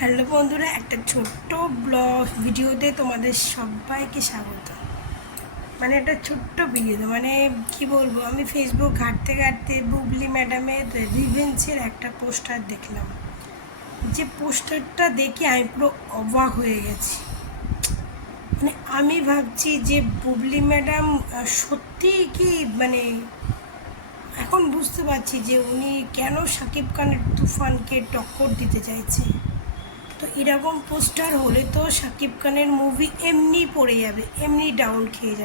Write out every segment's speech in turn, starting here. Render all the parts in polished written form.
Hello বন্ধুরা, একটা ছোট্ট ব্লগ ভিডিওতে তোমাদের সবাইকে স্বাগত। মানে একটা ছোট্ট ভিডিও, মানে কি বলবো, আমি ফেসবুক ঘাঁটতে ঘাঁটতে বুবলি ম্যাডামের রিভেঞ্জের একটা পোস্টার দেখলাম। যে পোস্টারটা দেখে আমি পুরো অবাক হয়ে গেছি। মানে আমি ভাবছি যে বুবলি ম্যাডাম সত্যি কি, মানে এখন বুঝতে পারছি যে উনি কেন শাকিব খানের তুফানকে টক্কর দিতে চাইছে। তো এরকম পোস্টার হলে তো শাকিব খানের মুভি এমনি পড়ে যাবে, এমনি ডাউন খেয়ে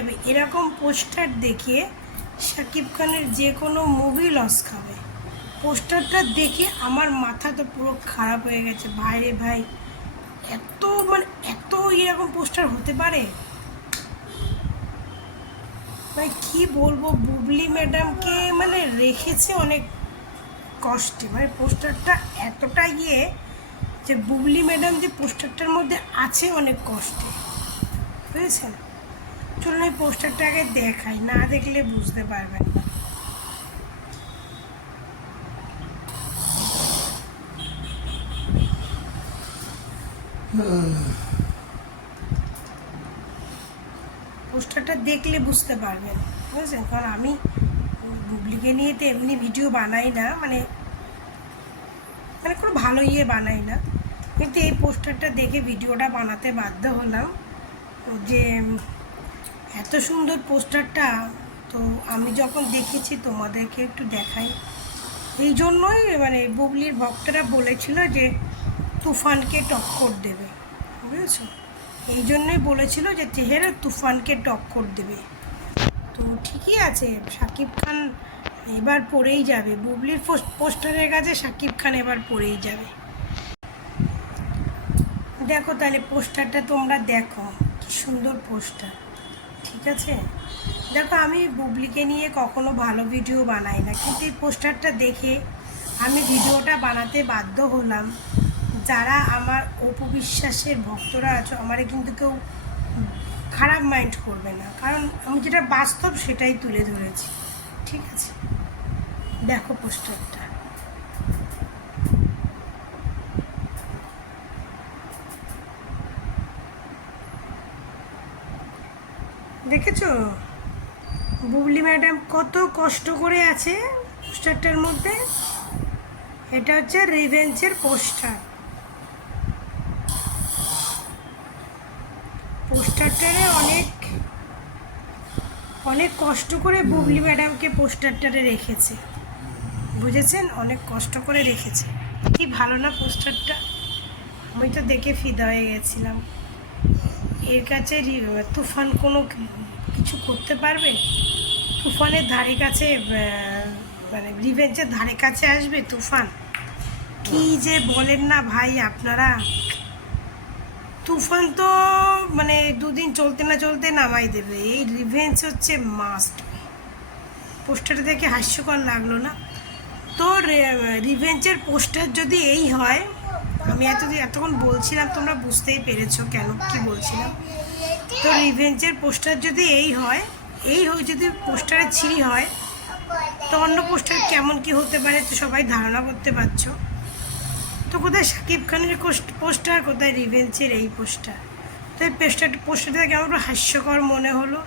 যাবে, এরকম পোস্টার দেখে শাকিব খানের যে কোনো মুভি লস খাবে। পোস্টারটা দেখে আমার মাথা তো পুরো খারাপ হয়ে গেছে। ভাই রে ভাই, এত মানে এত এরকম পোস্টার হতে পারে? ভাই কি বলবো, বুবলি ম্যাডামকে মানে রেখেছে অনেক কষ্টে। মানে পোস্টারটা এতটা যে বুবলি ম্যাডাম যে পোস্টারটার মধ্যে আছে অনেক কষ্টে, বুঝেছেন? চলুন এই পোস্টারটা আগে দেখাই, না দেখলে বুঝতে পারবেন না। পোস্টারটা দেখলে বুঝতে পারবেন, বুঝেছেন? কারণ আমি বুবলিকে নিয়ে তো এমনি ভিডিও বানাই না, মানে মানে কোনো ভালো বানাই না, কিন্তু এই পোস্টারটা দেখে ভিডিওটা বানাতে বাধ্য হলাম। যে এত সুন্দর পোস্টারটা, তো আমি যখন দেখেছি তোমাদেরকে একটু দেখাই। এই জন্যই মানে বুবলির ভক্তরা বলেছিল যে তুফানকে টক্কর দেবে, বুঝেছো? এই জন্যই বলেছিল যে চেহারা তুফানকে টক্কর দেবে। তো ঠিকই আছে, শাকিব খান এবার পড়েই যাবে। বুবলির পোস্টারের কাছে শাকিব খান এবার পড়েই যাবে। দেখো তাহলে পোস্টারটা তোমরা দেখো, কি সুন্দর পোস্টার, ঠিক আছে? দেখো, আমি বুবলিকে নিয়ে কখনো ভালো ভিডিও বানাই না, কিন্তু এই পোস্টারটা দেখে আমি ভিডিওটা বানাতে বাধ্য হলাম। যারা আমার অপু বিশ্বাসের ভক্তরা আছো, আমারে কিন্তু কেউ খারাপ মাইন্ড করবে না, কারণ আমি যেটা বাস্তব সেটাই তুলে ধরেছি, ঠিক আছে? দেখো পোস্টারটা, দেখেছো বুবলি ম্যাডাম কত কষ্ট করে আছে পোস্টারটার মধ্যে? এটা হচ্ছে রিভেঞ্জের পোস্টারটারে অনেক অনেক কষ্ট করে বুবলি ম্যাডামকে পোস্টারটারে রেখেছে, বুঝেছেন? অনেক কষ্ট করে রেখেছে। কি ভালো না পোস্টারটা, আমি তো দেখে ফিদা হয়ে গেছিলাম। এর কাছে তুফান কোনো কিছু করতে পারবে? তুফানের ধারে কাছে মানে রিভেঞ্জের ধারে কাছে আসবে তুফান? কি যে বলেন না ভাই আপনারা! তুফান তো মানে দুদিন চলতে না চলতে নামাই দেবে। এই রিভেঞ্জ হচ্ছে মাস্ট। পোস্টারটা দেখে হাস্যকর লাগলো না? তো রিভেঞ্জের পোস্টার যদি এই হয়, আমি এতক্ষণ বলছিলাম, তোমরা বুঝতেই পেরেছো কেন কি বলছিলাম। তো রিভেঞ্জের পোস্টার যদি এই হয় যদি পোস্টারে ছিঁড়ি হয়, তো অন্য পোস্টার কেমন কি হতে পারে তো সবাই ধারণা করতে পারছো। তো কোথায় শাকিব খানের পোস্টার, কোথায় রিভেঞ্জের এই পোস্টার? তো এই পোস্টারটা কেমন একটু হাস্যকর মনে হলো,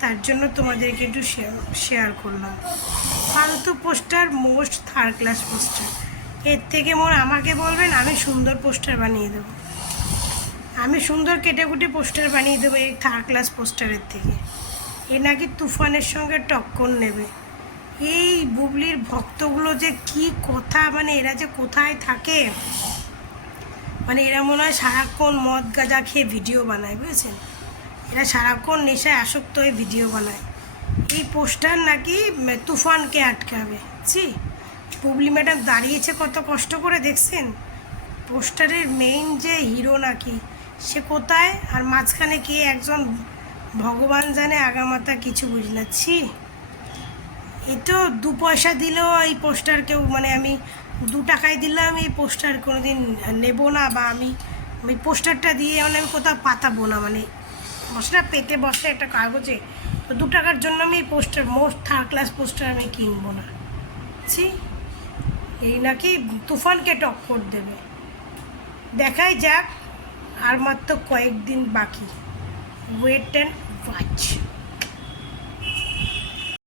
তার জন্য তোমাদেরকে একটু শেয়ার করলাম। ফালতু poster, most third class poster. এর থেকে আমাকে বলবেন, আমি সুন্দর পোস্টার বানিয়ে দেবো, আমি সুন্দর কেটে কুটে পোস্টার বানিয়ে দেবো এই থার্ড ক্লাস পোস্টারের থেকে। এ নাকি তুফানের সঙ্গে টক্কর নেবে। এই বুবলির ভক্তগুলো যে কি কথা, মানে এরা যে কোথায় থাকে, মানে এরা মনে হয় সারাক্ষণ মদ গাঁজা খেয়ে ভিডিও বানায়, বুঝেছেন? এরা সারাক্ষণ নেশায় আসক্ত হয়ে ভিডিও বানায়। এই পোস্টার নাকি তুফানকে আটকাবে। বুবলি ম্যাডাম দাঁড়িয়েছে কত কষ্ট করে, দেখছেন? পোস্টারের মেইন যে হিরো নাকি, সে কোথায়? আর মাঝখানে কে একজন ভগবান জানে, আগামাতা কিছু বুঝলাচ্ছি। এ তো 2 পয়সা দিলেও এই পোস্টার কেউ, মানে আমি 2 টাকায় দিলাম এই পোস্টার কোনো দিন নেব না, বা আমি পোস্টারটা দিয়ে মানে আমি কোথাও পাতাবো না। মানে মশলা পেতে বসে একটা কাগজে, তো 2 টাকার জন্য আমি এই poster, most third class poster আমি কিনবো না। এই নাকি তুফানকে টক্কর দেবে। দেখাই যাক, আর মাত্র কয়েকদিন বাকি, ওয়েট অ্যান্ড ওয়াচ।